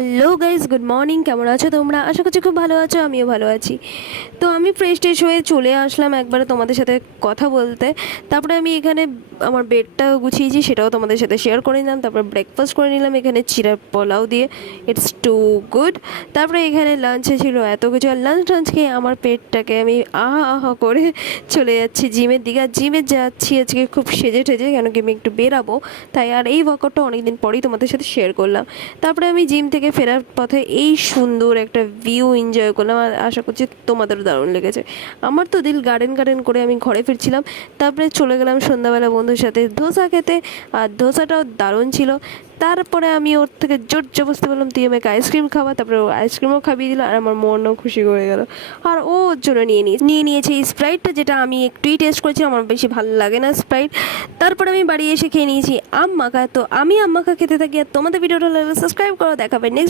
Hello guys, good morning. কেমন আছো তোমরা? আশা করছি খুব ভালো আছো, আমিও ভালো আছি। তো আমি ফ্রেশ ট্রেশ হয়ে চলে আসলাম একবারে তোমাদের সাথে কথা বলতে। তারপরে আমি এখানে আমার বেডটাও গুছিয়েছি, সেটাও তোমাদের সাথে শেয়ার করে নিলাম। তারপরে ব্রেকফাস্ট করে নিলাম এখানে চিড়ার পোলাও দিয়ে, ইটস টু গুড। তারপরে এখানে লাঞ্চে ছিল এত কিছু, আর লাঞ্চ খেয়ে আমার পেটটাকে আমি আহা আহা করে চলে যাচ্ছি জিমের দিকে। আর জিমে যাচ্ছি আজকে খুব সেজে ঠেজে, কেন কি আমি একটু বেরাবো তাই। আর এই ওয়ার্কআউটটা অনেকদিন পরেই তোমাদের সাথে শেয়ার করলাম। তারপরে আমি জিম থেকে ফেরার পথে এই সুন্দর একটা ভিউ এনজয় করলাম, আর আশা করছি তোমাদেরও দারুণ লেগেছে। আমার তো দিল গার্ডেন গার্ডেন করে আমি ঘরে ফিরছিলাম। তারপরে চলে গেলাম সন্ধ্যাবেলা বন্ধুর সাথে ধোসা খেতে, আর ধোসাটাও দারুণ ছিল। তারপরে আমি ওর থেকে জোর জবরদস্তি বললাম তুই আমাকে আইসক্রিম খাওয়া, তারপরে ও আইসক্রিমও খাইয়ে দিল, আর আমার মনও খুশি হয়ে গেল। আর ও ওর জন্য নিয়ে নিয়েছে এই স্প্রাইটটা, যেটা আমি একটুই টেস্ট করেছি, আমার বেশি ভালো লাগে না স্প্রাইট। তারপরে আমি বাড়ি এসে খেয়ে নিয়েছি আম মাখা। তো আমি আম মাখা খেতে থাকি, আর তোমাদের ভিডিওটা লাগলে সাবস্ক্রাইব করো। দেখাবে নেক্সট